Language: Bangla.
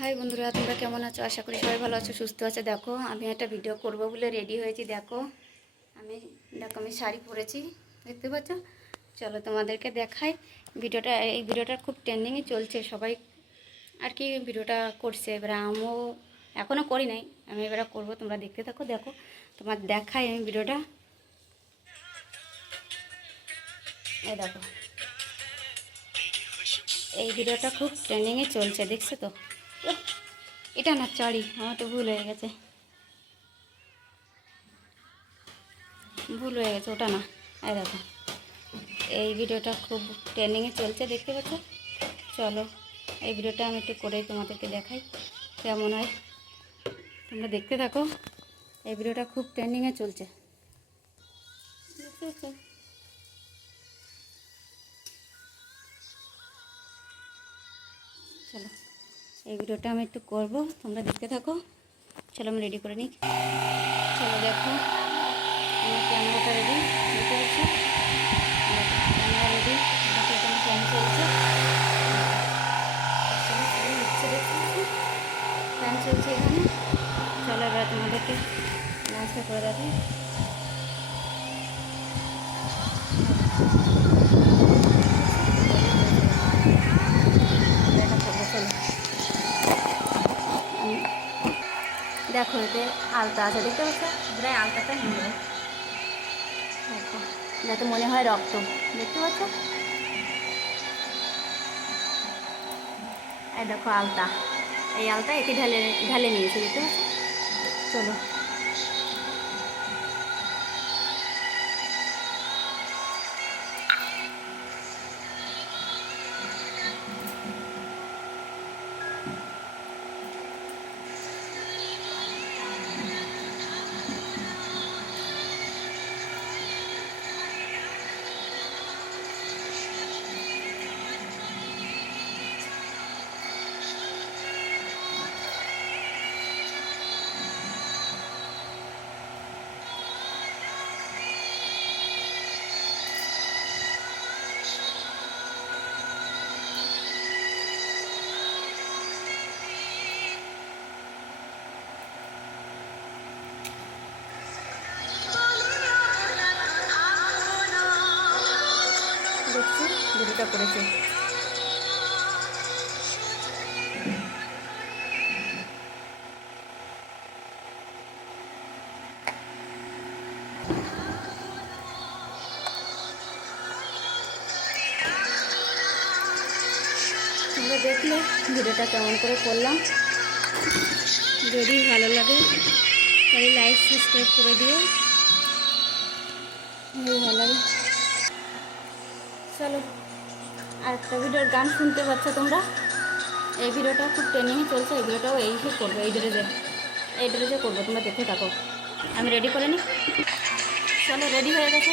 হাই বন্ধুরা, তোমরা কেমন আছো? আশা করি সবাই ভালো আছো, সুস্থ আছে। দেখো, আমি একটা ভিডিও করব বলে রেডি হয়েছি, দেখো। আমি দেখো, আমি শাড়ি পরেছি, দেখতে পাচ্ছ? চলো তোমাদেরকে দেখাই। ভিডিওটা, এই ভিডিওটা খুব ট্রেন্ডিংয়ে চলছে, সবাই আর কি ভিডিওটা করছে। এবার আমিও এখনও করি নাই, আমি এবার করব, তোমরা দেখতে থাকো, দেখো। তোমার দেখাই আমি ভিডিওটা। এই দেখো। এই ভিডিওটা খুব ট্রেন্ডিংয়ে চলছে, দেখছ তো? এটা না, চড়ি, আমার তো ভুল হয়ে গেছে। ভুল হয়ে গেছে, ওটা না। এই দেখো, এই ভিডিওটা খুব ট্রেন্ডিংয়ে চলছে, দেখতে পাচ্ছ? চলো, এই ভিডিওটা আমি একটু করেই তোমাদেরকে দেখাই, কেমন হয়। তোমরা দেখতে থাকো, এই ভিডিওটা খুব ট্রেন্ডিংয়ে চলছে। চলো। এই ভিডিওটা আমি একটু করব। তোমরা দেখতে থাকো। চলো আমি রেডি করে নিই। চলো দেখো। আমার ক্যামেরাটা রেডি দেখতে পাচ্ছি? ক্যামেরা রেডি এখানে ফ্যান চলছে। ফ্যান চলছে এখানে। দেখো এতে আলতা আছে দেখতে পাচ্ছ? প্রায় আলতাটা নেবে দেখো যাতে মনে হয় রক্ত দেখতে পাচ্ছ? এই দেখো আলতা এই আলতা এটি ঢালে ঢালে নিয়েছে দেখতে পাচ্ছ? চলো। দেখছি ভিডিওটা করেছে দেখলে ভিডিওটা কেমন করে করলাম। যদি ভালো লাগে, তাহলে লাইক সাবস্ক্রাইব করে দিও। ভালো লাগে চলো আর একটা ভিডিওর গান শুনতে পাচ্ছ তোমরা? এই ভিডিওটা খুব ট্রেনিংয়ে চলছে, এই ভিডিওটাও এই করব, এই ড্রেসে এই ড্রেসে করব, তোমরা দেখে থাকো। আমি রেডি করে নিই চলো রেডি হয়ে গেছে?